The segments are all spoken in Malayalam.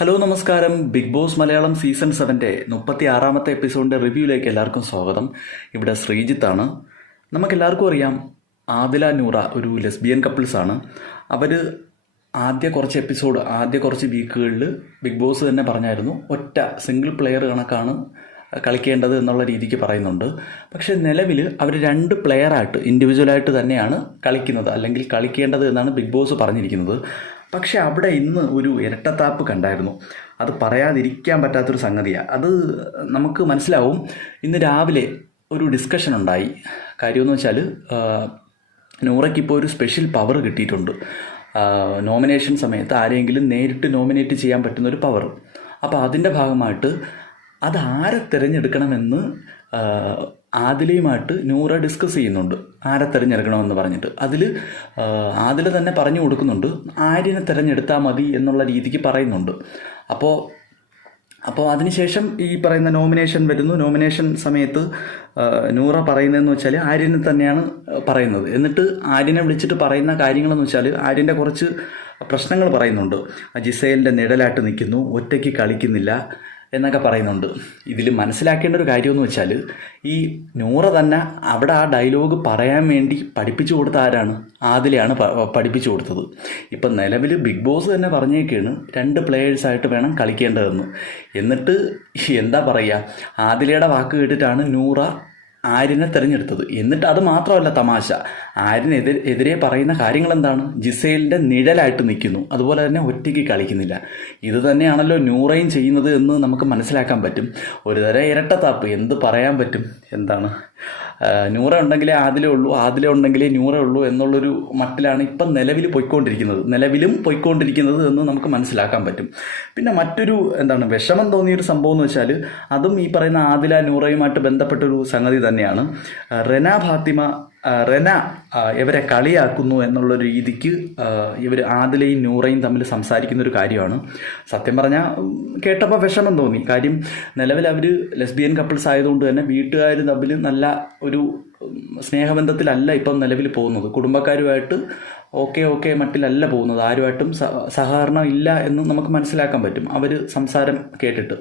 ഹലോ നമസ്കാരം. ബിഗ് ബോസ് മലയാളം സീസൺ സെവന്റെ മുപ്പത്തി ആറാമത്തെ എപ്പിസോഡിന്റെ റിവ്യൂയിലേക്ക് എല്ലാവർക്കും സ്വാഗതം. ഇവിടെ ശ്രീജിത്താണ് നമുക്കെല്ലാവർക്കും അറിയാം ആദില നൂറ ഒരു ലെസ്ബിയൻ കപ്പിൾസാണ് അവർ ആദ്യ കുറച്ച് എപ്പിസോഡ് ആദ്യ കുറച്ച് വീക്കുകളിൽ ബിഗ് ബോസ് തന്നെ പറഞ്ഞായിരുന്നു ഒറ്റ സിംഗിൾ പ്ലെയർ കണക്കാണ് കളിക്കേണ്ടത് എന്നുള്ള രീതിക്ക് പറയുന്നുണ്ട്. പക്ഷെ നിലവിൽ അവർ രണ്ട് പ്ലെയറായിട്ട് ഇൻഡിവിജ്വലായിട്ട് തന്നെയാണ് കളിക്കുന്നത് അല്ലെങ്കിൽ കളിക്കേണ്ടത് എന്നാണ് ബിഗ് ബോസ് പറഞ്ഞിരിക്കുന്നത്. പക്ഷേ അവിടെ ഇന്ന് ഒരു ഇരട്ടത്താപ്പ് കണ്ടായിരുന്നു. അത് പറയാതിരിക്കാൻ പറ്റാത്തൊരു സംഗതിയാണ് അത് നമുക്ക് മനസ്സിലാവും. ഇന്ന് രാവിലെ ഒരു ഡിസ്കഷൻ ഉണ്ടായി. കാര്യമെന്ന് വെച്ചാൽ നൂറയ്ക്കിപ്പോൾ ഒരു സ്പെഷ്യൽ പവർ കിട്ടിയിട്ടുണ്ട്. നോമിനേഷൻ സമയത്ത് ആരെങ്കിലും നേരിട്ട് നോമിനേറ്റ് ചെയ്യാൻ പറ്റുന്ന ഒരു പവർ അപ്പോൾ അതിന്റെ ഭാഗമായിട്ട് അത് ആരെ തിരഞ്ഞെടുക്കണമെന്ന് ആദിലയുമായിട്ട് നൂറ ഡിസ്കസ് ചെയ്യുന്നുണ്ട്. ആരെ തിരഞ്ഞെടുക്കണമെന്ന് പറഞ്ഞിട്ട്. അതിൽ അതിൽ തന്നെ പറഞ്ഞു കൊടുക്കുന്നുണ്ട് ആര്യനെ തിരഞ്ഞെടുത്താൽ മതി എന്നുള്ള രീതിക്ക് പറയുന്നുണ്ട്. അപ്പോൾ അപ്പോൾ അതിനുശേഷം ഈ പറയുന്ന നോമിനേഷൻ വരുന്നു. നോമിനേഷൻ സമയത്ത് നൂറ പറയുന്നതെന്ന് വെച്ചാൽ ആര്യനെ തന്നെയാണ് പറയുന്നത്. എന്നിട്ട് ആര്യനെ വിളിച്ചിട്ട് പറയുന്ന കാര്യങ്ങളെന്ന് വെച്ചാൽ ആര്യന്റെ കുറച്ച് പ്രശ്നങ്ങൾ പറയുന്നുണ്ട്. ജിസൈലിന്റെ നിഴലായിട്ട് നിൽക്കുന്നു ഒറ്റയ്ക്ക് കളിക്കുന്നില്ല എന്നൊക്കെ പറയുന്നുണ്ട്. ഇതിൽ മനസ്സിലാക്കേണ്ട ഒരു കാര്യമെന്ന് വെച്ചാൽ ഈ നൂറ തന്നെ അവിടെ ആ ഡയലോഗ് പറയാൻ വേണ്ടി പഠിപ്പിച്ചു കൊടുത്ത ആരാണ്? ആദിലെയാണ് പഠിപ്പിച്ചു കൊടുത്തത്. ഇപ്പം നിലവിൽ ബിഗ് ബോസ് തന്നെ പറഞ്ഞേക്കാണ് രണ്ട് പ്ലേയേഴ്സായിട്ട് വേണം കളിക്കേണ്ടതെന്ന്. എന്നിട്ട് എന്താ പറയുക ആദിലയുടെ വാക്ക് കേട്ടിട്ടാണ് നൂറ ആര്യനെ തിരഞ്ഞെടുത്തത്. എന്നിട്ട് അത് മാത്രമല്ല തമാശ. ആര്യനെതിരെ എതിരെ പറയുന്ന കാര്യങ്ങൾ എന്താണ് ജിസൈലിന്റെ നിഴലായിട്ട് നിൽക്കുന്നു. അതുപോലെ തന്നെ ഒറ്റയ്ക്ക് കളിക്കുന്നില്ല. ഇത് തന്നെയാണല്ലോ നൂറയും ചെയ്യുന്നത് എന്ന് നമുക്ക് മനസ്സിലാക്കാൻ പറ്റും. ഒരുതരം ഇരട്ടത്താപ്പ്. എന്ത് പറയാൻ പറ്റും? എന്താണ്? നൂറ ഉണ്ടെങ്കിലേ ആദിലേ ഉള്ളൂ ആദിലേ ഉണ്ടെങ്കിലേ നൂറ ഉള്ളൂ എന്നുള്ളൊരു മട്ടിലാണ് ഇപ്പം നിലവിൽ പോയിക്കൊണ്ടിരിക്കുന്നത്. നിലവിലും പോയിക്കൊണ്ടിരിക്കുന്നത് എന്ന് നമുക്ക് മനസ്സിലാക്കാൻ പറ്റും. പിന്നെ മറ്റൊരു എന്താണ് വിഷമം തോന്നിയൊരു സംഭവം എന്ന് വെച്ചാൽ അതും ഈ പറയുന്ന ആദില നൂറയുമായിട്ട് ബന്ധപ്പെട്ടൊരു സംഗതി തന്നെയാണ്. റെന ഫാത്തിമ റെന ഇവരെ കളിയാക്കുന്നു എന്നുള്ള രീതിക്ക് ഇവർ ആദിലയും നൂറയും തമ്മിൽ സംസാരിക്കുന്ന ഒരു കാര്യമാണ്. സത്യം പറഞ്ഞാൽ കേട്ടപ്പോൾ വിഷമം തോന്നി. കാര്യം നിലവിൽ അവർ ലെസ്ബിയൻ കപ്പിൾസ് ആയതുകൊണ്ട് തന്നെ വീട്ടുകാർ തമ്മിൽ നല്ല ഒരു സ്നേഹബന്ധത്തിലല്ല ഇപ്പം നിലവിൽ പോകുന്നത്. കുടുംബക്കാരുമായിട്ട് ഓക്കെ ഓക്കെ മട്ടിലല്ല പോകുന്നത്. ആരുമായിട്ടും സഹകരണം ഇല്ല എന്ന് നമുക്ക് മനസ്സിലാക്കാൻ പറ്റും. അവർ സംസാരം കേട്ടിട്ട്.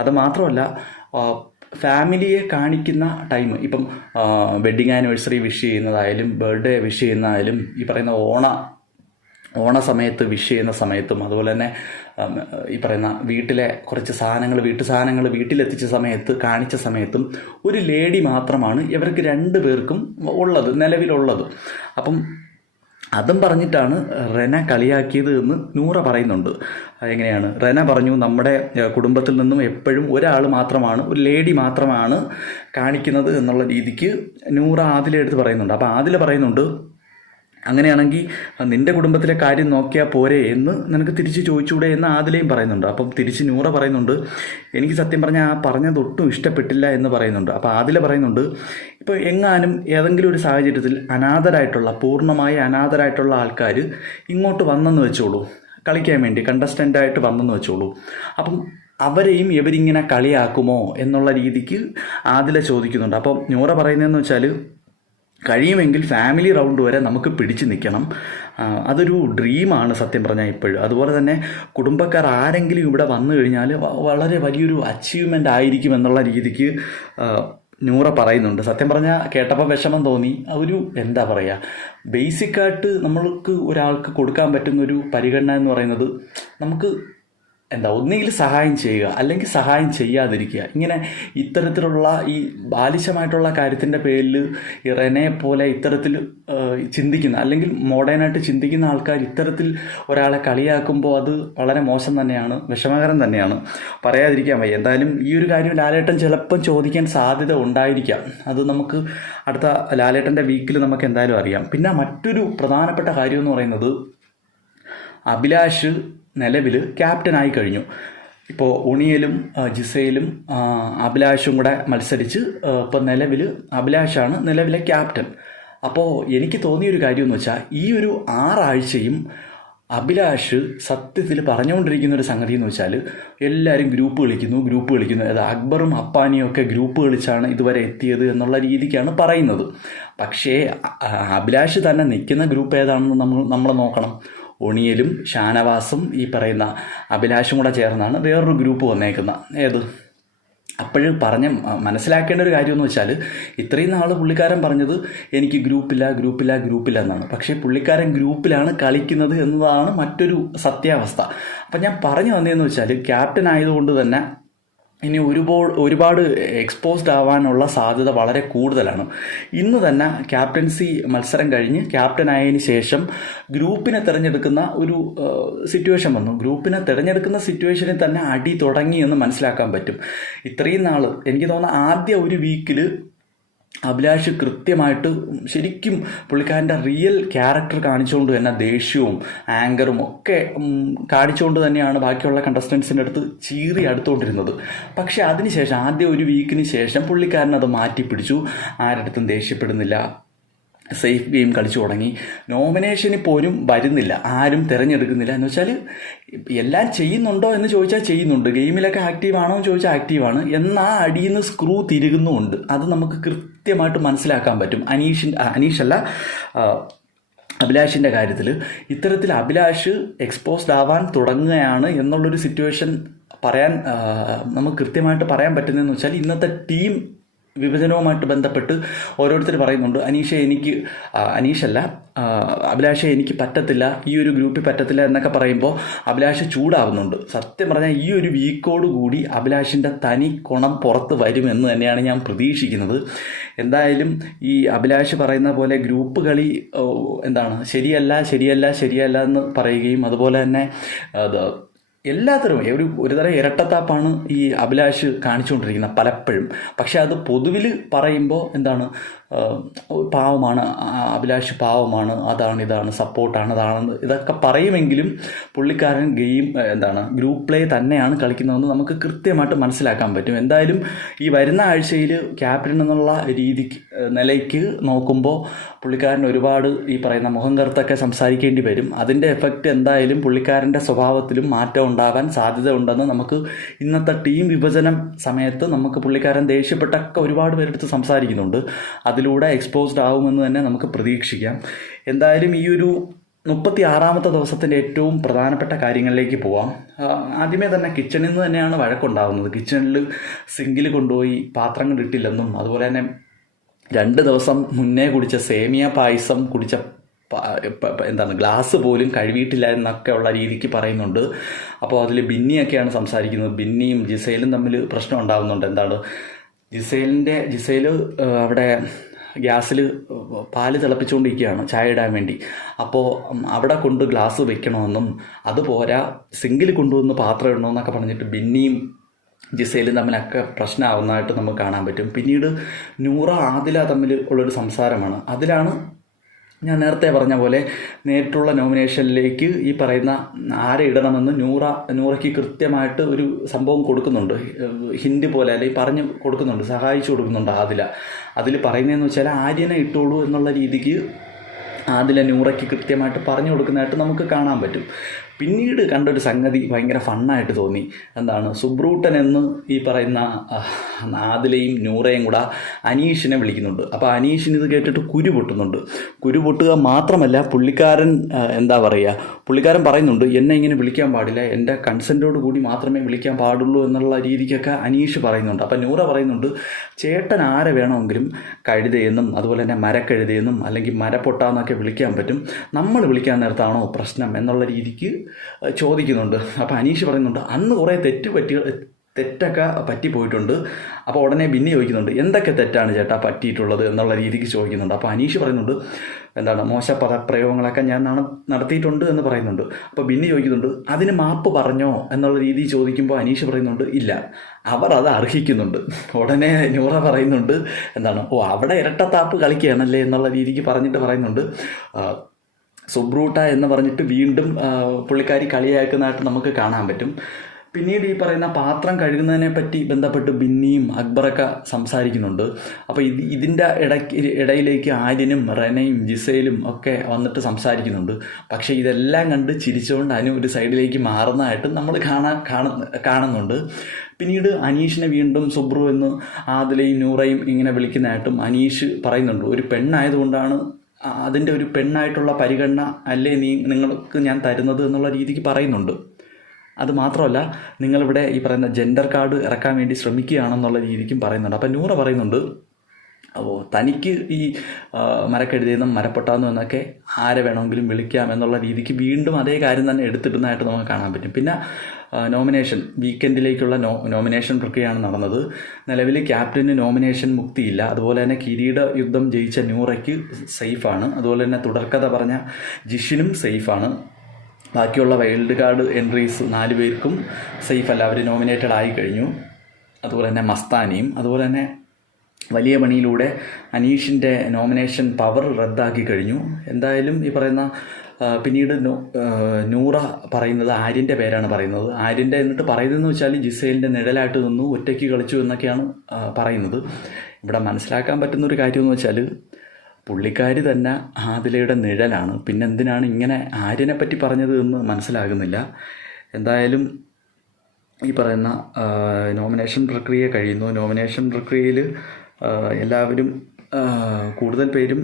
അത് മാത്രമല്ല ഫാമിലിയെ കാണിക്കുന്ന ടൈം. ഇപ്പം വെഡിങ് ആനിവേഴ്സറി വിഷ് ചെയ്യുന്നതായാലും ബർത്ത്ഡേ വിഷ് ചെയ്യുന്നതായാലും ഈ പറയുന്ന ഓണ ഓണ സമയത്ത് വിഷ് ചെയ്യുന്ന സമയത്തും അതുപോലെ തന്നെ ഈ പറയുന്ന വീട്ടിലെ കുറച്ച് സാധനങ്ങൾ വീട്ടു സാധനങ്ങൾ വീട്ടിലെത്തിച്ച സമയത്ത് കാണിച്ച സമയത്തും ഒരു ലേഡി മാത്രമാണ് ഇവർക്ക് രണ്ട് പേർക്കും ഉള്ളത് നിലവിലുള്ളത്. അപ്പം അതും പറഞ്ഞിട്ടാണ് റെന കളിയാക്കിയത് എന്ന് നൂറ പറയുന്നുണ്ട്. എങ്ങനെയാണ്? റെന പറഞ്ഞു നമ്മുടെ കുടുംബത്തിൽ നിന്നും എപ്പോഴും ഒരാൾ മാത്രമാണ് ഒരു ലേഡി മാത്രമാണ് കാണിക്കുന്നത് എന്നുള്ള രീതിക്ക് നൂറ ആദിലെടുത്ത് പറയുന്നുണ്ട്. അപ്പോൾ ആദില പറയുന്നുണ്ട് അങ്ങനെയാണെങ്കിൽ നിന്റെ കുടുംബത്തിലെ കാര്യം നോക്കിയാൽ പോരെ എന്ന് നിനക്ക് തിരിച്ച് ചോദിച്ചുകൂടെ എന്ന് ആദിലയും പറയുന്നുണ്ട്. അപ്പം തിരിച്ച് നൂറ പറയുന്നുണ്ട്. എനിക്ക് സത്യം പറഞ്ഞാൽ ആ പറഞ്ഞത് ഒട്ടും ഇഷ്ടപ്പെട്ടില്ല എന്ന് പറയുന്നുണ്ട്. അപ്പോൾ ആദില പറയുന്നുണ്ട് ഇപ്പോൾ എങ്ങാനും ഏതെങ്കിലും ഒരു സാഹചര്യത്തിൽ അനാഥരായിട്ടുള്ള പൂർണമായി അനാഥരായിട്ടുള്ള ആൾക്കാർ ഇങ്ങോട്ട് വന്നെന്ന് വെച്ചോളൂ. കളിക്കാൻ വേണ്ടി കണ്ടസ്റ്റന്റായിട്ട് വന്നെന്ന് വെച്ചോളൂ. അപ്പം അവരെയും ഇവരിങ്ങനെ കളിയാക്കുമോ എന്നുള്ള രീതിക്ക് ആദില ചോദിക്കുന്നുണ്ട്. അപ്പം നൂറ പറയുന്നതെന്ന് വെച്ചാൽ കഴിയുമെങ്കിൽ ഫാമിലി റൗണ്ട് വരെ നമുക്ക് പിടിച്ചു നിൽക്കണം. അതൊരു ഡ്രീമാണ് സത്യം പറഞ്ഞാൽ ഇപ്പോഴും. അതുപോലെ തന്നെ കുടുംബക്കാർ ആരെങ്കിലും ഇവിടെ വന്നു കഴിഞ്ഞാൽ വളരെ വലിയൊരു അച്ചീവ്മെന്റ് ആയിരിക്കും എന്നുള്ള രീതിക്ക് നൂറ പറയുന്നുണ്ട്. സത്യം പറഞ്ഞാൽ കേട്ടപ്പോൾ വിഷമം തോന്നി. ഒരു എന്താ പറയുക ബേസിക്കായിട്ട് നമ്മൾക്ക് ഒരാൾക്ക് കൊടുക്കാൻ പറ്റുന്ന ഒരു പരിഗണന എന്ന് പറയുന്നത് നമുക്ക് എന്താ ഒന്നുകിൽ സഹായം ചെയ്യുക അല്ലെങ്കിൽ സഹായം ചെയ്യാതിരിക്കുക. ഇങ്ങനെ ഇത്തരത്തിലുള്ള ഈ ബാലിശമായിട്ടുള്ള കാര്യത്തിന്റെ പേരിൽ ഇറനെ പോലെ ഇത്തരത്തിൽ ചിന്തിക്കുന്ന അല്ലെങ്കിൽ മോഡേണായിട്ട് ചിന്തിക്കുന്ന ആൾക്കാർ ഇത്തരത്തിൽ ഒരാളെ കളിയാക്കുമ്പോൾ അത് വളരെ മോശം തന്നെയാണ് വിഷമകരം തന്നെയാണ്. പറയാതിരിക്കാൻ വയ്യ. എന്തായാലും ഈ ഒരു കാര്യം ലാലേട്ടൻ ചിലപ്പം ചോദിക്കാൻ സാധ്യത ഉണ്ടായിരിക്കാം. അത് നമുക്ക് അടുത്ത ലാലേട്ടന്റെ വീക്കിൽ നമുക്ക് എന്തായാലും അറിയാം. പിന്നെ മറ്റൊരു പ്രധാനപ്പെട്ട കാര്യം എന്ന് പറയുന്നത് അഭിലാഷ് നിലവിൽ ക്യാപ്റ്റനായി കഴിഞ്ഞു. ഇപ്പോൾ ഉണിയലും ജിസയിലും അഭിലാഷും കൂടെ മത്സരിച്ച് ഇപ്പോൾ നിലവിൽ അഭിലാഷാണ് നിലവിലെ ക്യാപ്റ്റൻ. അപ്പോൾ എനിക്ക് തോന്നിയൊരു കാര്യം എന്ന് വെച്ചാൽ ഈ ഒരു ആറാഴ്ചയും അഭിലാഷ് സത്യത്തിൽ പറഞ്ഞുകൊണ്ടിരിക്കുന്ന ഒരു സംഗതി എന്ന് വെച്ചാൽ എല്ലാവരും ഗ്രൂപ്പ് കളിക്കുന്നു ഗ്രൂപ്പ് കളിക്കുന്നു. അത് അക്ബറും അപ്പാനിയും ഒക്കെ ഗ്രൂപ്പ് കളിച്ചാണ് ഇതുവരെ എത്തിയത് എന്നുള്ള രീതിക്കാണ് പറയുന്നത്. പക്ഷേ അഭിലാഷ് തന്നെ നിൽക്കുന്ന ഗ്രൂപ്പ് ഏതാണെന്ന് നമ്മൾ നമ്മൾ നോക്കണം. ഒണിയലും ഷാനവാസും ഈ പറയുന്ന അഭിലാഷും കൂടെ ചേർന്നാണ് വേറൊരു ഗ്രൂപ്പ് വന്നേക്കുന്നത്. ഏത്? അപ്പോഴും പറഞ്ഞ മനസ്സിലാക്കേണ്ട ഒരു കാര്യമെന്ന് വെച്ചാൽ ഇത്രയും നാൾ പുള്ളിക്കാരൻ പറഞ്ഞത് എനിക്ക് ഗ്രൂപ്പില്ല ഗ്രൂപ്പില്ല ഗ്രൂപ്പില്ല എന്നാണ്. പക്ഷേ പുള്ളിക്കാരൻ ഗ്രൂപ്പിലാണ് കളിക്കുന്നത് എന്നതാണ് മറ്റൊരു സത്യാവസ്ഥ. അപ്പം ഞാൻ പറഞ്ഞു വന്നതെന്ന് വെച്ചാൽ ക്യാപ്റ്റൻ ആയതുകൊണ്ട് തന്നെ ഇനി ഒരുപാട് ഒരുപാട് എക്സ്പോസ്ഡ് ആവാനുള്ള സാധ്യത വളരെ കൂടുതലാണ്. ഇന്ന് തന്നെ ക്യാപ്റ്റൻസി മത്സരം കഴിഞ്ഞ് ക്യാപ്റ്റൻ ആയതിനു ശേഷം ഗ്രൂപ്പിനെ തിരഞ്ഞെടുക്കുന്ന ഒരു സിറ്റുവേഷൻ വന്നു. ഗ്രൂപ്പിനെ തിരഞ്ഞെടുക്കുന്ന സിറ്റുവേഷനിൽ തന്നെ അടി തുടങ്ങി എന്ന് മനസ്സിലാക്കാൻ പറ്റും. ഇത്രയും നാൾ എനിക്ക് തോന്നുന്ന ആദ്യ ഒരു വീക്കിൽ അഭിലാഷ് കൃത്യമായിട്ട് ശരിക്കും പുള്ളിക്കാരന്റെ റിയൽ ക്യാരക്ടർ കാണിച്ചുകൊണ്ട് തന്നെ ദേഷ്യവും ആങ്കറും ഒക്കെ കാണിച്ചുകൊണ്ട് തന്നെയാണ് ബാക്കിയുള്ള കണ്ടസ്റ്റൻസിന്റെ അടുത്ത് ചീറി അടുത്തുകൊണ്ടിരുന്നത്. പക്ഷേ അതിനുശേഷം ആദ്യ ഒരു വീക്കിന് ശേഷം പുള്ളിക്കാരൻ അത് മാറ്റി പിടിച്ചു ആരടുത്തും ദേഷ്യപ്പെടുന്നില്ല. സേഫ് ഗെയിം കളിച്ചു തുടങ്ങി. നോമിനേഷൻ പോലും വരുന്നില്ല. ആരും തിരഞ്ഞെടുക്കുന്നില്ല. എന്ന് വെച്ചാൽ എല്ലാം ചെയ്യുന്നുണ്ടോ എന്ന് ചോദിച്ചാൽ ചെയ്യുന്നുണ്ട്. ഗെയിമിലൊക്കെ ആക്റ്റീവ് ആണോ എന്ന് ചോദിച്ചാൽ ആക്റ്റീവാണ് എന്നാൽ അടിയിൽ നിന്ന് സ്ക്രൂ തിരുകുന്നുമുണ്ട്. അത് നമുക്ക് കൃത്യമായിട്ട് മനസ്സിലാക്കാൻ പറ്റും. അനീഷിന്റെ അനീഷല്ല അഭിലാഷിന്റെ കാര്യത്തിൽ ഇത്തരത്തിൽ അഭിലാഷ് എക്സ്പോസ്ഡ് ആവാൻ തുടങ്ങുകയാണ് എന്നുള്ളൊരു സിറ്റുവേഷൻ പറയാൻ നമുക്ക് കൃത്യമായിട്ട് പറയാൻ പറ്റുന്നതെന്ന് വെച്ചാൽ ഇന്നത്തെ ടീം വിഭജനവുമായിട്ട് ബന്ധപ്പെട്ട് ഓരോരുത്തർ പറയുന്നുണ്ട് അനീഷ എനിക്ക് അനീഷല്ല അഭിലാഷ എനിക്ക് പറ്റത്തില്ല ഈ ഒരു ഗ്രൂപ്പിൽ പറ്റത്തില്ല എന്നൊക്കെ പറയുമ്പോൾ അഭിലാഷ ചൂടാവുന്നുണ്ട്. സത്യം പറഞ്ഞാൽ ഈ ഒരു വീക്കോട് കൂടി അഭിലാഷിന്റെ തനി കുണം പുറത്ത് വരുമെന്ന് തന്നെയാണ് ഞാൻ പ്രതീക്ഷിക്കുന്നത്. എന്തായാലും ഈ അഭിലാഷ് പറയുന്ന പോലെ ഗ്രൂപ്പ് കളി എന്താണ് ശരിയല്ല ശരിയല്ല ശരിയല്ല എന്ന് പറയുകയും അതുപോലെ തന്നെ എല്ലാത്തരം ഒരു ഒരുതരം ഇരട്ടത്താപ്പാണ് ഈ അഭിലാഷ് കാണിച്ചുകൊണ്ടിരിക്കുന്നത് പലപ്പോഴും. പക്ഷെ അത് പൊതുവിൽ പറയുമ്പോൾ എന്താണ് പാവമാണ് അഭിലാഷ് പാവമാണ് അതാണ് ഇതാണ് സപ്പോർട്ടാണ് അതാണ് ഇതൊക്കെ പറയുമെങ്കിലും പുള്ളിക്കാരൻ ഗെയിം എന്താണ് ഗ്രൂപ്പ് പ്ലേ തന്നെയാണ് കളിക്കുന്നതെന്ന് നമുക്ക് കൃത്യമായിട്ട് മനസ്സിലാക്കാൻ പറ്റും. എന്തായാലും ഈ വരുന്ന ആഴ്ചയിൽ ക്യാപ്റ്റൻ എന്നുള്ള രീതിക്ക് നിലയ്ക്ക് നോക്കുമ്പോൾ പുള്ളിക്കാരൻ ഒരുപാട് ഈ പറയുന്ന മുഖം കറുത്തൊക്കെ സംസാരിക്കേണ്ടി വരും. അതിന്റെ എഫക്റ്റ് എന്തായാലും പുള്ളിക്കാരന്റെ സ്വഭാവത്തിലും മാറ്റം ഉണ്ടാകാൻ സാധ്യത ഉണ്ടെന്ന് നമുക്ക് ഇന്നത്തെ ടീം വിഭജനം സമയത്ത് നമുക്ക് പുള്ളിക്കാരൻ ദേഷ്യപ്പെട്ടൊക്കെ ഒരുപാട് പേരെടുത്ത് സംസാരിക്കുന്നുണ്ട്. അതിലൂടെ എക്സ്പോസ്ഡ് ആവുമെന്ന് തന്നെ നമുക്ക് പ്രതീക്ഷിക്കാം. എന്തായാലും ഈ ഒരു മുപ്പത്തി ആറാമത്തെ ദിവസത്തിന്റെ ഏറ്റവും പ്രധാനപ്പെട്ട കാര്യങ്ങളിലേക്ക് പോവാം. ആദ്യമേ തന്നെ കിച്ചണിൽ നിന്ന് തന്നെയാണ് വഴക്കുണ്ടാകുന്നത് കിച്ചണിൽ സിങ്കിൽ കൊണ്ടുപോയി പാത്രങ്ങൾ ഇട്ടില്ലെന്നും അതുപോലെ തന്നെ രണ്ട് ദിവസം മുന്നേ കുടിച്ച സേമിയ പായസം കുടിച്ച എന്താണ് ഗ്ലാസ് പോലും കഴുകിയിട്ടില്ല എന്നൊക്കെ ഉള്ള രീതിക്ക് പറയുന്നുണ്ട്. അപ്പോൾ അതിൽ ബിന്നിയൊക്കെയാണ് സംസാരിക്കുന്നത്. ബിന്നിയും ജിസൈലും തമ്മിൽ പ്രശ്നം ഉണ്ടാകുന്നുണ്ട് എന്താണ് ജിസൈലിന്റെ ജിസൈൽ അവിടെ ഗ്യാസിൽ പാൽ തിളപ്പിച്ചുകൊണ്ടിരിക്കുകയാണ് ചായ ഇടാൻ വേണ്ടി. അപ്പോൾ അവിടെ കൊണ്ട് ഗ്ലാസ് വെക്കണമെന്നും അതുപോരാ സിങ്കിൽ കൊണ്ടുവന്ന് പാത്രം ഇടണമെന്നൊക്കെ പറഞ്ഞിട്ട് ബിന്നിയും ജിസയിലും തമ്മിലൊക്കെ പ്രശ്നമാവുന്നതായിട്ട് നമുക്ക് കാണാൻ പറ്റും. പിന്നീട് നൂറ ആദില തമ്മിൽ ഉള്ളൊരു സംസാരമാണ്. അതിലാണ് ഞാൻ നേരത്തെ പറഞ്ഞ പോലെ നേരിട്ടുള്ള നോമിനേഷനിലേക്ക് ഈ പറയുന്ന ആരെ ഇടണമെന്ന് നൂറ നൂറയ്ക്ക് കൃത്യമായിട്ട് ഒരു സംഭവം കൊടുക്കുന്നുണ്ട്. ഹിന്ദി പോലെ അല്ലെങ്കിൽ പറഞ്ഞ് കൊടുക്കുന്നുണ്ട് സഹായിച്ചു കൊടുക്കുന്നുണ്ട് ആദില. അതിൽ പറയുന്നതെന്ന് വെച്ചാൽ ആര്യനെ ഇട്ടോളൂ എന്നുള്ള രീതിക്ക് ആദില നൂറയ്ക്ക് കൃത്യമായിട്ട് പറഞ്ഞു കൊടുക്കുന്നതായിട്ട് നമുക്ക് കാണാൻ പറ്റും. പിന്നീട് കണ്ടൊരു സംഗതി ഭയങ്കര ഫണ്ണായിട്ട് തോന്നി. എന്താണ്? സുബ്രൂട്ടൻ എന്ന് ഈ പറയുന്ന ആദിലയും നൂറയും കൂടെ അനീഷിനെ വിളിക്കുന്നുണ്ട്. അപ്പോൾ അനീഷിന് ഇത് കേട്ടിട്ട് കുരു പൊട്ടുന്നുണ്ട്. കുരു പൊട്ടുക മാത്രമല്ല പുള്ളിക്കാരൻ എന്താ പറയുക പുള്ളിക്കാരൻ പറയുന്നുണ്ട് എന്നെ ഇങ്ങനെ വിളിക്കാൻ പാടില്ല. എന്റെ കൺസെന്റോട് കൂടി മാത്രമേ വിളിക്കാൻ പാടുള്ളൂ എന്നുള്ള രീതിക്കൊക്കെ അനീഷ് പറയുന്നുണ്ട്. അപ്പം നൂറ പറയുന്നുണ്ട് ചേട്ടൻ ആരെ വേണമെങ്കിലും കഴുതയെന്നും അതുപോലെ തന്നെ മരക്കഴുതയെന്നും അല്ലെങ്കിൽ മരപ്പൊട്ടാന്നൊക്കെ വിളിക്കാൻ പറ്റും. നമ്മൾ വിളിക്കാൻ നേരത്താണോ പ്രശ്നം? എന്നുള്ള രീതിക്ക് ചോദിക്കുന്നുണ്ട്. അപ്പോൾ അനീഷ് പറയുന്നുണ്ട് അന്ന് കുറേ തെറ്റ് പറ്റി തെറ്റൊക്കെ പറ്റിപ്പോയിട്ടുണ്ട്. അപ്പോൾ ഉടനെ ബിന്നി ചോദിക്കുന്നുണ്ട് എന്തൊക്കെ തെറ്റാണ് ചേട്ടാ പറ്റിയിട്ടുള്ളത്? എന്നുള്ള രീതിക്ക് ചോദിക്കുന്നുണ്ട്. അപ്പോൾ അനീഷ് പറയുന്നുണ്ട് എന്താണ് മോശ പദപ്രയോഗങ്ങളൊക്കെ ഞാൻ നടത്തിയിട്ടുണ്ട് എന്ന് പറയുന്നുണ്ട്. അപ്പോൾ ബിന്നി ചോദിക്കുന്നുണ്ട് അതിന് മാപ്പ് പറഞ്ഞോ? എന്നുള്ള രീതി ചോദിക്കുമ്പോൾ അനീഷ് പറയുന്നുണ്ട് ഇല്ല. അവർ അത് അർഹിക്കുന്നുണ്ട്. ഉടനെ നൂറ പറയുന്നുണ്ട് എന്താണ് ഓ അവിടെ ഇരട്ടത്താപ്പ് കളിക്കുകയാണല്ലേ? എന്നുള്ള രീതിക്ക് പറഞ്ഞിട്ട് പറയുന്നുണ്ട്. സുബ്രൂട്ട എന്ന് പറഞ്ഞിട്ട് വീണ്ടും പുള്ളിക്കാരി കളിയാക്കുന്നതായിട്ട് നമുക്ക് കാണാൻ പറ്റും. പിന്നീട് ഈ പറയുന്ന പാത്രം കഴുകുന്നതിനെ പറ്റി ബന്ധപ്പെട്ട് ബിന്നിയും അക്ബറൊക്കെ സംസാരിക്കുന്നുണ്ട്. അപ്പോൾ ഇത് ഇതിന്റെ ഇടയ്ക്ക് ഇടയിലേക്ക് ആര്യനും റെനയും ജിസയിലും ഒക്കെ വന്നിട്ട് സംസാരിക്കുന്നുണ്ട്. പക്ഷേ ഇതെല്ലാം കണ്ട് ചിരിച്ചുകൊണ്ട് അനു ഒരു സൈഡിലേക്ക് മാറുന്നതായിട്ട് നമ്മൾ കാണാൻ കാണുന്ന കാണുന്നുണ്ട്. പിന്നീട് അനീഷിനെ വീണ്ടും സുബ്രു എന്ന് ആദിലയും നൂറയും ഇങ്ങനെ വിളിക്കുന്നതായിട്ടും അനീഷ് പറയുന്നുണ്ട്. ഒരു പെണ്ണായതുകൊണ്ടാണ് അതിന്റെ ഒരു പെണ്ണായിട്ടുള്ള പരിഗണന അല്ലേ നീ നിങ്ങൾക്ക് ഞാൻ തരുന്നത് എന്നുള്ള രീതിക്ക് പറയുന്നുണ്ട്. അത് മാത്രമല്ല നിങ്ങളിവിടെ ഈ പറയുന്ന ജെൻഡർ കാർഡ് ഇറക്കാൻ വേണ്ടി ശ്രമിക്കുകയാണെന്നുള്ള രീതിക്കും പറയുന്നുണ്ട്. അപ്പം നൂറ പറയുന്നുണ്ട് അപ്പോൾ തനിക്ക് ഈ മരക്കെഴുതിയെന്നും മരപ്പൊട്ടാന്നും എന്നൊക്കെ ആരെ വേണമെങ്കിലും വിളിക്കാം എന്നുള്ള രീതിക്ക് വീണ്ടും അതേ കാര്യം തന്നെ എടുത്തിടുന്നതായിട്ട് നമുക്ക് കാണാൻ പറ്റും. പിന്നെ നോമിനേഷൻ വീക്കെൻഡിലേക്കുള്ള നോ നോമിനേഷൻ പ്രക്രിയയാണ് നടന്നത്. നിലവിൽ ക്യാപ്റ്റന് നോമിനേഷൻ മുക്തിയില്ല. അതുപോലെ തന്നെ കിരീട യുദ്ധം ജയിച്ച ന്യൂറയ്ക്ക് സേഫാണ്. അതുപോലെ തന്നെ തുടർക്കഥ പറഞ്ഞ ജിഷിനും സേഫാണ്. ബാക്കിയുള്ള വൈൽഡ് കാർഡ് എൻട്രീസ് നാല് പേർക്കും സേഫ് അല്ല അവർ നോമിനേറ്റഡ് ആയി കഴിഞ്ഞു. അതുപോലെ തന്നെ മസ്താനിയും. അതുപോലെ തന്നെ വലിയ പണിയിലൂടെ അനീഷിന്റെ നോമിനേഷൻ പവർ റദ്ദാക്കി കഴിഞ്ഞു. എന്തായാലും ഈ പറയുന്ന പിന്നീട് നൂറ പറയുന്നത് ആര്യന്റെ പേരാണ് പറയുന്നത്. ആര്യന്റെ എന്നിട്ട് പറയുന്നതെന്ന് വെച്ചാൽ ജിസേലിന്റെ നിഴലായിട്ട് നിന്നു ഒറ്റയ്ക്ക് കളിച്ചു എന്നൊക്കെയാണ് പറയുന്നത്. ഇവിടെ മനസ്സിലാക്കാൻ പറ്റുന്ന ഒരു കാര്യമെന്ന് വെച്ചാൽ പുള്ളിക്കാരി തന്നെ ആദിലയുടെ നിഴലാണ്. പിന്നെ എന്തിനാണ് ഇങ്ങനെ ആര്യനെ പറ്റി പറഞ്ഞത് എന്ന് മനസ്സിലാകുന്നില്ല. എന്തായാലും ഈ പറയുന്ന നോമിനേഷൻ പ്രക്രിയ കഴിയുന്നു. നോമിനേഷൻ പ്രക്രിയയിൽ എല്ലാവരും കൂടുതൽ പേരും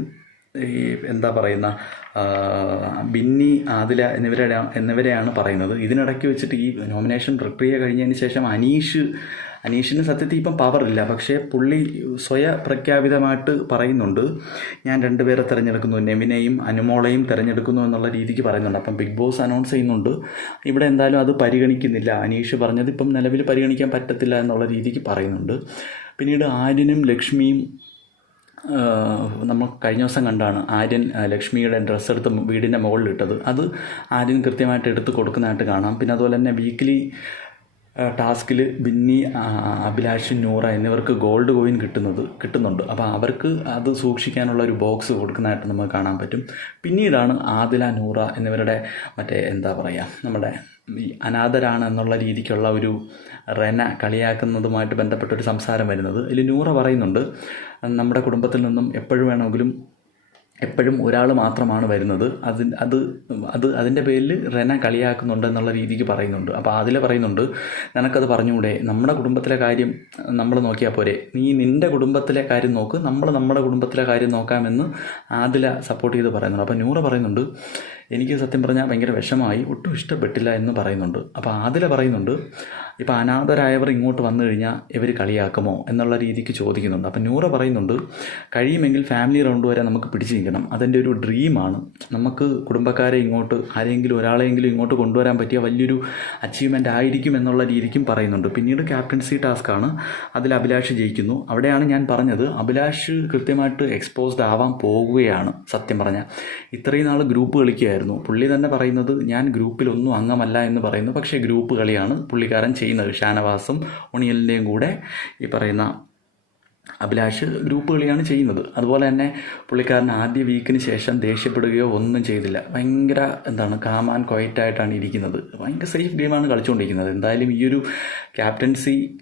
ഈ എന്താ പറയുന്ന ബിന്നി ആദില എന്നിവരെ എന്നിവരെയാണ് പറയുന്നത്. ഇതിനിടയ്ക്ക് വെച്ചിട്ട് ഈ നോമിനേഷൻ പ്രക്രിയ കഴിഞ്ഞതിന് ശേഷം അനീഷ് അനീഷിന് സത്യത്തിൽ ഇപ്പം പവറില്ല പക്ഷേ പുള്ളി സ്വയ പ്രഖ്യാപിതമായിട്ട് പറയുന്നുണ്ട്. ഞാൻ രണ്ടുപേരെ തിരഞ്ഞെടുക്കുന്നു. നെമിനെയും അനുമോളെയും തിരഞ്ഞെടുക്കുന്നു എന്നുള്ള രീതിക്ക് പറയുന്നുണ്ട്. അപ്പം ബിഗ് ബോസ് അനൗൺസ് ചെയ്യുന്നുണ്ട്. ഇവിടെ എന്തായാലും അത് പരിഗണിക്കുന്നില്ല. അനീഷ് പറഞ്ഞത് ഇപ്പം നിലവിൽ പരിഗണിക്കാൻ പറ്റത്തില്ല എന്നുള്ള രീതിക്ക് പറയുന്നുണ്ട്. പിന്നീട് ആര്യനും ലക്ഷ്മിയും നമ്മൾ കഴിഞ്ഞ ദിവസം കണ്ടാണ് ആര്യൻ ലക്ഷ്മിയുടെ ഡ്രസ്സ് എടുത്ത് വീടിന്റെ മുകളിലിട്ടത്. അത് ആര്യൻ കൃത്യമായിട്ട് എടുത്ത് കൊടുക്കുന്നതായിട്ട് കാണാം. പിന്നെ അതുപോലെ തന്നെ വീക്കിലി ടാസ്കിൽ ബിന്നി അഭിലാഷ് നൂറ എന്നിവർക്ക് ഗോൾഡ് കോയിൻ കിട്ടുന്നത് കിട്ടുന്നുണ്ട്. അപ്പോൾ അവർക്ക് അത് സൂക്ഷിക്കാനുള്ള ഒരു ബോക്സ് കൊടുക്കുന്നതായിട്ട് നമുക്ക് കാണാൻ പറ്റും. പിന്നീടാണ് ആദില നൂറ എന്നിവരുടെ മറ്റേ എന്താ പറയുക നമ്മുടെ അനാഥരാണ് എന്നുള്ള രീതിക്കുള്ള ഒരു റെന കളിയാക്കുന്നതുമായിട്ട് ബന്ധപ്പെട്ടൊരു സംസാരം വരുന്നത്. ഇതിൽ നൂറ പറയുന്നുണ്ട്. നമ്മുടെ കുടുംബത്തിൽ നിന്നും എപ്പോഴും വേണമെങ്കിലും എപ്പോഴും ഒരാൾ മാത്രമാണ് വരുന്നത്. അത് അത് അത് അതിന്റെ പേരിൽ റെന കളിയാക്കുന്നുണ്ട് എന്നുള്ള രീതിക്ക് പറയുന്നുണ്ട്. അപ്പോൾ അതിൽ പറയുന്നുണ്ട് നിനക്കത് പറഞ്ഞുകൂടെ? നമ്മുടെ കുടുംബത്തിലെ കാര്യം നമ്മൾ നോക്കിയാൽ പോരെ. നീ നിന്റെ കുടുംബത്തിലെ കാര്യം നോക്ക്. നമ്മൾ നമ്മുടെ കുടുംബത്തിലെ കാര്യം നോക്കാമെന്ന് ആദില സപ്പോർട്ട് ചെയ്ത് പറയുന്നുണ്ട്. അപ്പോൾ ന്യൂറ പറയുന്നുണ്ട് എനിക്ക് സത്യം പറഞ്ഞാൽ ഭയങ്കര വിഷമായി ഒട്ടും ഇഷ്ടപ്പെട്ടില്ല എന്ന് പറയുന്നുണ്ട്. അപ്പോൾ ആദില പറയുന്നുണ്ട് ഇപ്പോൾ അനാഥരായവർ ഇങ്ങോട്ട് വന്നു കഴിഞ്ഞാൽ ഇവർ കളിയാക്കുമോ എന്നുള്ള രീതിക്ക് ചോദിക്കുന്നുണ്ട്. അപ്പം നൂറ പറയുന്നുണ്ട് കഴിയുമെങ്കിൽ ഫാമിലി റൗണ്ട് വരെ നമുക്ക് പിടിച്ചു നിൽക്കണം. അതെന്റെ ഒരു ഡ്രീമാണ് നമുക്ക് കുടുംബക്കാരെ ഇങ്ങോട്ട് ആരെങ്കിലും ഒരാളെങ്കിലും ഇങ്ങോട്ട് കൊണ്ടുവരാൻ പറ്റിയ വലിയൊരു അച്ചീവ്മെന്റ് ആയിരിക്കും എന്നുള്ള രീതിക്കും പറയുന്നുണ്ട്. പിന്നീട് ക്യാപ്റ്റൻസി ടാസ്ക്കാണ് അതിൽ അഭിലാഷ് ജയിക്കുന്നു. അവിടെയാണ് ഞാൻ പറഞ്ഞത് അഭിലാഷ് കൃത്യമായിട്ട് എക്സ്പോസ്ഡ് ആവാൻ പോകുകയാണ്. സത്യം പറഞ്ഞാൽ ഇത്രയും നാൾ ഗ്രൂപ്പ് കളിക്കുകയായിരുന്നു. പുള്ളി തന്നെ പറയുന്നത് ഞാൻ ഗ്രൂപ്പിലൊന്നും അംഗമല്ല എന്ന് പറയുന്നു. പക്ഷേ ഗ്രൂപ്പ് കളിയാണ് പുള്ളിക്കാരൻ ചെയ്യുന്നത്. ഷാനവാസും ഉണിയലിന്റെയും കൂടെ ഈ പറയുന്ന അഭിലാഷ് ഗ്രൂപ്പ് കളിയാണ് ചെയ്യുന്നത്. അതുപോലെ തന്നെ പുള്ളിക്കാരൻ ആദ്യ വീക്കിന് ശേഷം ദേഷ്യപ്പെടുകയോ ഒന്നും ചെയ്തില്ല. ഭയങ്കര എന്താണ് കാമാൻ ക്വയറ്റായിട്ടാണ് ഇരിക്കുന്നത്. ഭയങ്കര സേഫ് ഗെയിമാണ് കളിച്ചുകൊണ്ടിരിക്കുന്നത്. എന്തായാലും ഈ ഒരു ക്യാപ്റ്റൻസി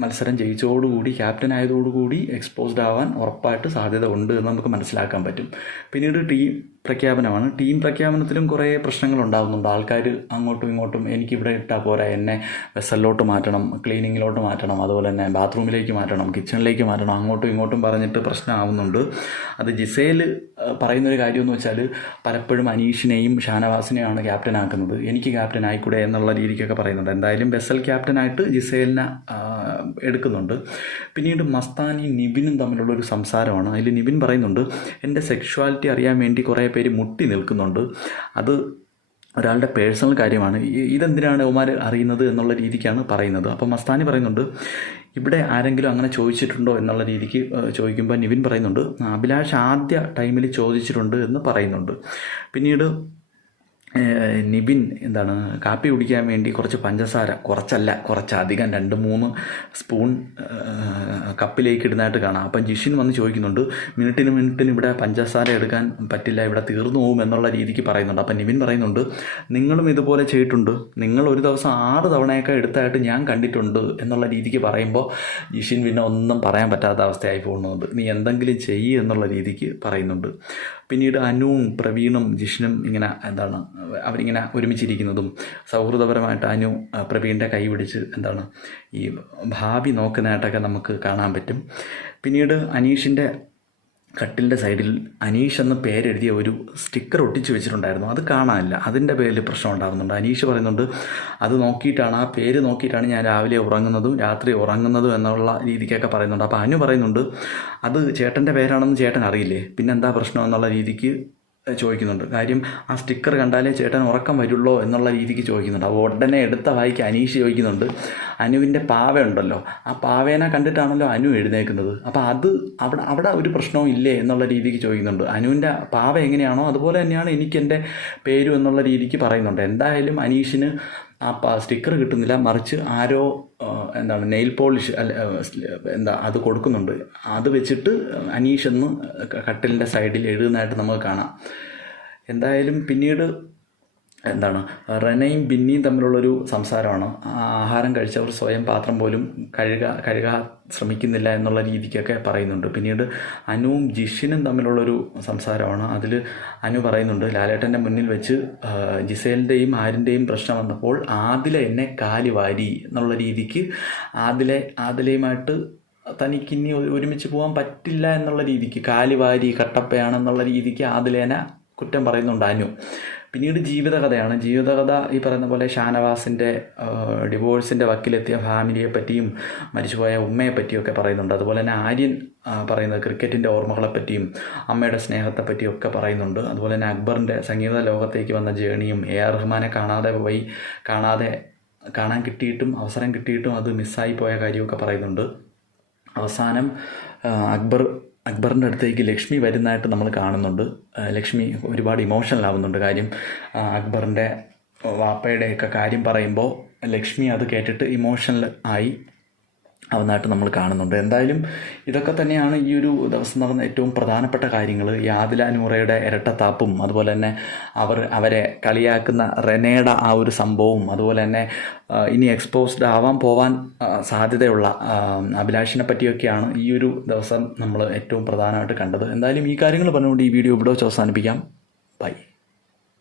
മത്സരം ജയിച്ചതോടുകൂടി ക്യാപ്റ്റൻ ആയതോടുകൂടി എക്സ്പോസ്ഡ് ആവാൻ ഉറപ്പായിട്ട് സാധ്യത ഉണ്ട് എന്ന് നമുക്ക് മനസ്സിലാക്കാൻ പറ്റും. പിന്നീട് ടീം പ്രഖ്യാപനമാണ്. ടീം പ്രഖ്യാപനത്തിലും കുറേ പ്രശ്നങ്ങൾ ഉണ്ടാകുന്നുണ്ട് ആൾക്കാർ അങ്ങോട്ടും ഇങ്ങോട്ടും എനിക്കിവിടെ ഇട്ടാൽ പോരാ എന്നെ വെസലിലോട്ട് മാറ്റണം ക്ലീനിങ്ങിലോട്ട് മാറ്റണം അതുപോലെ തന്നെ ബാത്റൂമിലേക്ക് മാറ്റണം കിച്ചണിലേക്ക് മാറ്റണം അങ്ങോട്ടും ഇങ്ങോട്ടും പറഞ്ഞിട്ട് പ്രശ്നമാവുന്നുണ്ട്. അത് ജിസേൽ പറയുന്നൊരു കാര്യമെന്ന് വെച്ചാൽ പലപ്പോഴും അനീഷിനെയും ഷാനവാസിനെയാണ് ക്യാപ്റ്റൻ ആക്കുന്നത് എനിക്ക് ക്യാപ്റ്റൻ ആയിക്കൂടെ എന്നുള്ള രീതിക്കൊക്കെ പറയുന്നുണ്ട്. എന്തായാലും ബെസൽ ക്യാപ്റ്റനായിട്ട് ജിസേലിനെ എടുക്കുന്നുണ്ട്. പിന്നീട് മസ്താനി നിബിനും തമ്മിലുള്ള ഒരു സംസാരമാണ്. അതിൽ നിബിൻ പറയുന്നുണ്ട് എന്റെ സെക്ഷുവാലിറ്റി അറിയാൻ വേണ്ടി കുറേ പേര് മുട്ടി നിൽക്കുന്നുണ്ട്. അത് ഒരാളുടെ പേഴ്സണൽ കാര്യമാണ്. ഇതെന്തിനാണ് ഒമാർ അറിയുന്നത് എന്നുള്ള രീതിക്കാണ് പറയുന്നത്. അപ്പം മസ്താനി പറയുന്നുണ്ട് ഇവിടെ ആരെങ്കിലും അങ്ങനെ ചോദിച്ചിട്ടുണ്ടോ? എന്നുള്ള രീതിക്ക് ചോദിക്കുമ്പോൾ നിവിൻ പറയുന്നുണ്ട് അഭിലാഷ് ആദ്യ ടൈമിൽ ചോദിച്ചിട്ടുണ്ട് എന്ന് പറയുന്നുണ്ട്. പിന്നീട് നിവിൻ എന്താണ് കാപ്പി കുടിക്കാൻ വേണ്ടി കുറച്ച് പഞ്ചസാര കുറച്ചല്ല കുറച്ചധികം രണ്ട് മൂന്ന് സ്പൂൺ കപ്പിലേക്ക് ഇടുന്നതായിട്ട് കാണാം. അപ്പം ജിഷിൻ വന്ന് ചോദിക്കുന്നുണ്ട് മിനിറ്റിന് മിനിറ്റിന് ഇവിടെ പഞ്ചസാര എടുക്കാൻ പറ്റില്ല ഇവിടെ തീർന്നു പോകും എന്നുള്ള രീതിക്ക് പറയുന്നുണ്ട്. അപ്പം നിവിൻ പറയുന്നുണ്ട് നിങ്ങളും ഇതുപോലെ ചെയ്തിട്ടുണ്ട്. നിങ്ങൾ ഒരു ദിവസം ആറ് തവണയൊക്കെ എടുത്തായിട്ട് ഞാൻ കണ്ടിട്ടുണ്ട് എന്നുള്ള രീതിക്ക് പറയുമ്പോൾ ജിഷിൻ പിന്നെ ഒന്നും പറയാൻ പറ്റാത്ത അവസ്ഥയായി പോകുന്നുണ്ട്. നീ എന്തെങ്കിലും ചെയ്യ് എന്നുള്ള രീതിക്ക് പറയുന്നുണ്ട്. പിന്നീട് അനുവും പ്രവീണും ജിഷ്ണും ഇങ്ങനെ എന്താണ് അവരിങ്ങനെ ഒരുമിച്ചിരിക്കുന്നതും സൗഹൃദപരമായിട്ട് അനു പ്രവീണിന്റെ കൈ പിടിച്ച് എന്താണ് ഈ ഭാവി നോക്കുന്നതായിട്ടൊക്കെ നമുക്ക് കാണാൻ പറ്റും. പിന്നീട് അനീഷിന്റെ കട്ടിലിന്റെ സൈഡിൽ അനീഷ് എന്ന് പേരെഴുതിയ ഒരു സ്റ്റിക്കർ ഒട്ടിച്ചു വെച്ചിട്ടുണ്ടായിരുന്നു. അത് കാണാനില്ല. അതിന്റെ പേരിൽ പ്രശ്നം ഉണ്ടാകുന്നുണ്ട് അനീഷ് പറയുന്നുണ്ട് അത് നോക്കിയിട്ടാണ്. ആ പേര് നോക്കിയിട്ടാണ് ഞാൻ രാവിലെ ഉറങ്ങുന്നതും രാത്രി ഉറങ്ങുന്നതും എന്നുള്ള രീതിക്കൊക്കെ പറയുന്നുണ്ട്. അപ്പോൾ അനു പറയുന്നുണ്ട് അത് ചേട്ടന്റെ പേരാണെന്ന് ചേട്ടൻ അറിയില്ലേ പിന്നെന്താ പ്രശ്നം? എന്നുള്ള രീതിക്ക് ചോദിക്കുന്നുണ്ട്. കാര്യം ആ സ്റ്റിക്കർ കണ്ടാലേ ചേട്ടൻ ഉറക്കം വരുള്ളൂ എന്നുള്ള രീതിക്ക് ചോദിക്കുന്നുണ്ട്. അപ്പോൾ ഉടനെ എടുത്ത വായിക്ക് അനീഷ് ചോദിക്കുന്നുണ്ട്. അനുവിന്റെ പാവ ഉണ്ടല്ലോ. ആ പാവേനെ കണ്ടിട്ടാണല്ലോ അനു എഴുന്നേക്കുന്നത് അപ്പോൾ അത് അവിടെ അവിടെ ഒരു പ്രശ്നവും ഇല്ലേ എന്നുള്ള രീതിക്ക് ചോദിക്കുന്നുണ്ട്. അനുവിന്റെ പാവ എങ്ങനെയാണോ അതുപോലെ തന്നെയാണ് എനിക്ക് എന്റെ പേരും എന്നുള്ള രീതിക്ക് പറയുന്നുണ്ട്. എന്തായാലും അനീഷിന് ആ സ്റ്റിക്കർ കിട്ടുന്നില്ല. മറിച്ച് ആരോ എന്താണ് നെയിൽ പോളിഷ് എന്താ അത് കൊടുക്കുന്നുണ്ട്. അത് വെച്ചിട്ട് അനീഷ് എന്ന് കട്ടിലിന്റെ സൈഡിൽ എഴുതുന്നതായിട്ട് നമുക്ക് കാണാം. എന്തായാലും പിന്നീട് എന്താണ്? റെനയും ബിന്നിയും തമ്മിലുള്ളൊരു സംസാരമാണ്. ആഹാരം കഴിച്ചവർ സ്വയം പാത്രം പോലും കഴുക കഴുകാൻ ശ്രമിക്കുന്നില്ല എന്നുള്ള രീതിക്കൊക്കെ പറയുന്നുണ്ട്. പിന്നീട് അനുവും ജിഷിനും തമ്മിലുള്ളൊരു സംസാരമാണ്. അതിൽ അനു പറയുന്നുണ്ട് ലാലേട്ടന്റെ മുന്നിൽ വെച്ച് ജിസേലിന്റെയും ആരിന്റെയും പ്രശ്നം വന്നപ്പോൾ ആദില എന്നെ കാലി വാരി എന്നുള്ള രീതിക്ക് ആദിലെ ആദിലയുമായിട്ട് തനിക്ക് ഇനി ഒരുമിച്ച് പോകാൻ പറ്റില്ല എന്നുള്ള രീതിക്ക് കാലി വാരി കട്ടപ്പയാണെന്നുള്ള രീതിക്ക് ആദിലേനെ കുറ്റം പറയുന്നുണ്ട് അനു. പിന്നീട് ജീവിതകഥയാണ്. ജീവിതകഥ ഈ പറയുന്ന പോലെ ഷാനവാസിന്റെ ഡിവോഴ്സിന്റെ വക്കിലെത്തിയ ഫാമിലിയെ പറ്റിയും മരിച്ചുപോയ ഉമ്മയെ ഒക്കെ പറയുന്നുണ്ട്. അതുപോലെ തന്നെ ആര്യൻ പറയുന്നത് ക്രിക്കറ്റിന്റെ ഓർമ്മകളെപ്പറ്റിയും അമ്മയുടെ സ്നേഹത്തെപ്പറ്റിയും ഒക്കെ പറയുന്നുണ്ട്. അതുപോലെ തന്നെ അക്ബറിന്റെ സംഗീത ലോകത്തേക്ക് വന്ന ജേണിയും എ ആർ റഹ്മാനെ കാണാതെ പോയി കാണാതെ കാണാൻ കിട്ടിയിട്ടും അവസരം കിട്ടിയിട്ടും അത് മിസ്സായി പോയ കാര്യമൊക്കെ പറയുന്നുണ്ട്. അവസാനം അക്ബർ അക്ബറിന്റെ അടുത്തേക്ക് ലക്ഷ്മി വരുന്നതായിട്ട് നമ്മൾ കാണുന്നുണ്ട്. ലക്ഷ്മി ഒരുപാട് ഇമോഷണൽ ആവുന്നുണ്ട് കാര്യം. അക്ബറിന്റെ വാപ്പയുടെയൊക്കെ കാര്യം പറയുമ്പോൾ ലക്ഷ്മി അത് കേട്ടിട്ട് ഇമോഷണൽ ആയി. ആവുന്നതായിട്ട് നമ്മൾ കാണുന്നുണ്ട്. എന്തായാലും ഇതൊക്കെ തന്നെയാണ് ഈ ഒരു ദിവസം നടന്ന ഏറ്റവും പ്രധാനപ്പെട്ട കാര്യങ്ങൾ ഈ നൂറയുടെ ഇരട്ടത്താപ്പും അതുപോലെ തന്നെ അവർ അവരെ കളിയാക്കുന്ന റെനയുടെ ആ ഒരു സംഭവവും അതുപോലെ തന്നെ ഇനി എക്സ്പോസ്ഡ് ആവാൻ പോവാൻ സാധ്യതയുള്ള അഭിലാഷിനെ പറ്റിയൊക്കെയാണ് ഈ ഒരു ദിവസം നമ്മൾ ഏറ്റവും പ്രധാനമായിട്ട് കണ്ടത്. എന്തായാലും ഈ കാര്യങ്ങൾ പറഞ്ഞുകൊണ്ട് ഈ വീഡിയോ ഇവിടെ വെച്ച് അവസാനിപ്പിക്കാം. ബൈ.